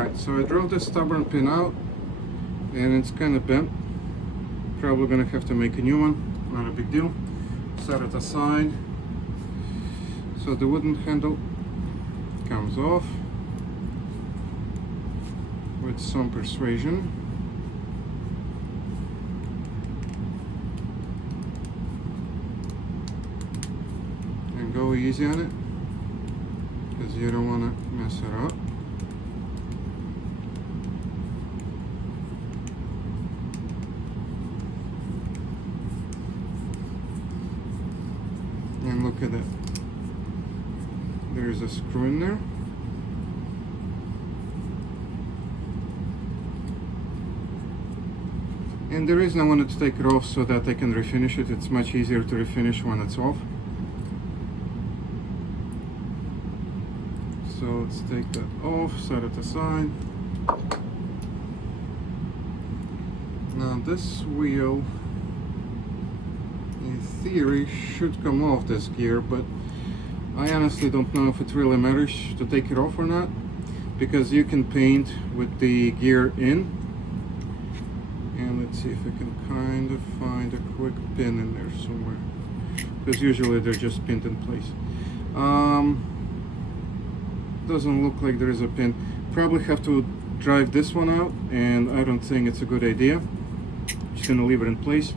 Alright, so I drove this stubborn pin out and it's kind of bent. Probably gonna have to make a new one, not a big deal. Set it aside. So the wooden handle comes off with some persuasion. And go easy on it, because you don't want to mess it up. And look at it. There's a screw in there. And the reason I wanted to take it off so that I can refinish it. It's much easier to refinish when it's off. So let's take that off, set it aside. Now this wheel, in theory, should come off this gear, but I honestly don't know if it really matters to take it off or not, because you can paint with the gear in. And let's see if I can kind of find a quick pin in there somewhere, because usually they're just pinned in place. Doesn't look like there is a pin. Probably have to drive this one out, and I don't think it's a good idea. Just gonna leave it in place.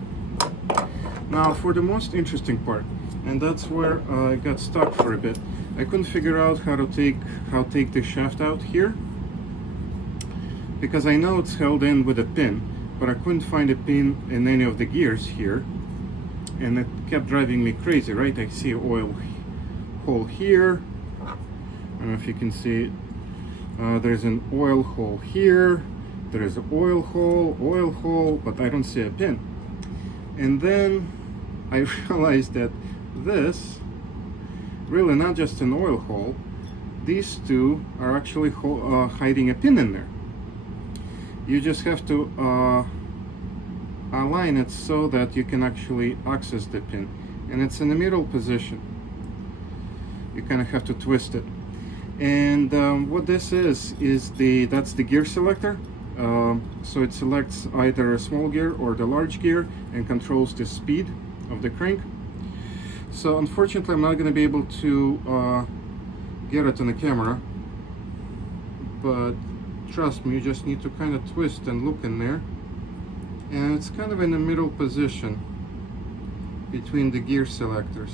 Now for the most interesting part, and that's where I got stuck for a bit. I couldn't figure out how to take the shaft out here, because I know it's held in with a pin, but I couldn't find a pin in any of the gears here, and it kept driving me crazy, right? I see an oil hole here. I don't know if you can see it. There's an oil hole here. There is an oil hole, but I don't see a pin. And then I realized that this really not just an oil hole. These two are actually hiding a pin in there. You just have to align it so that you can actually access the pin, and it's in the middle position. You kind of have to twist it. And what this is that's the gear selector. So it selects either a small gear or the large gear and controls the speed of the crank. So unfortunately I'm not going to be able to get it on the camera, but trust me, you just need to kind of twist and look in there, and it's kind of in the middle position between the gear selectors.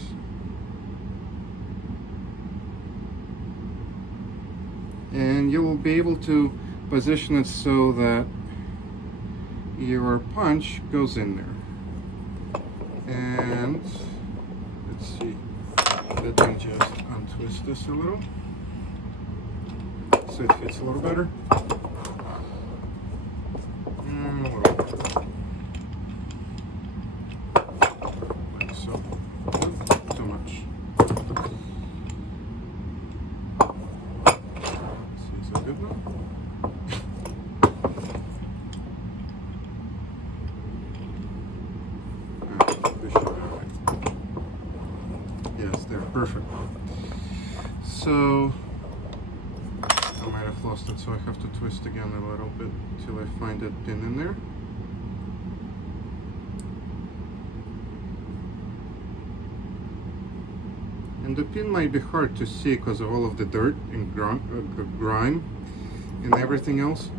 And you will be able to position it so that your punch goes in there. And let's see, let me just untwist this a little so it fits a little better. And a little bit. Like so. Not too much. Good now. Yes, they're perfect. So I might have lost it, so I have to twist again a little bit till I find that pin in there. And the pin might be hard to see because of all of the dirt and grime and everything else.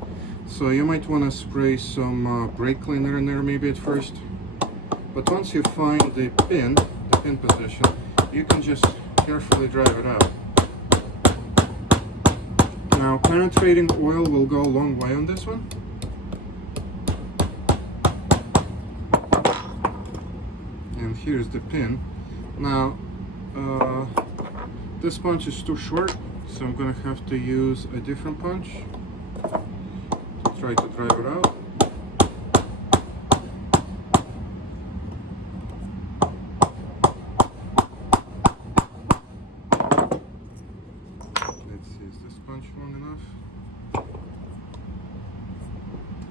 So you might want to spray some brake cleaner in there maybe at first. But once you find the pin position, you can just carefully drive it out. Now penetrating oil will go a long way on this one. And here's the pin. Now this punch is too short, so I'm gonna have to use a different punch to try to drive it out. Let's see, is this punch long enough?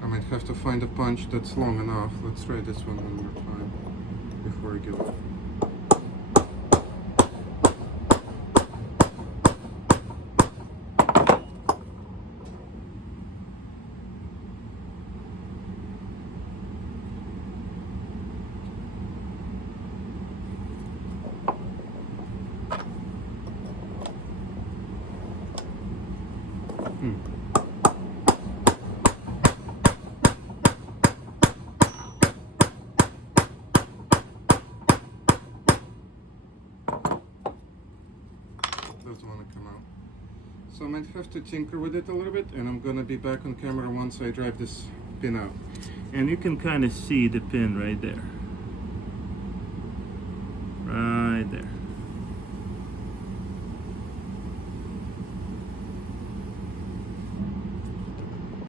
I might have to find a punch that's long enough. Let's try this one more time before I give up. Doesn't want to come out. So I might have to tinker with it a little bit, and I'm gonna be back on camera once I drive this pin out. And you can kind of see the pin right there. Right there.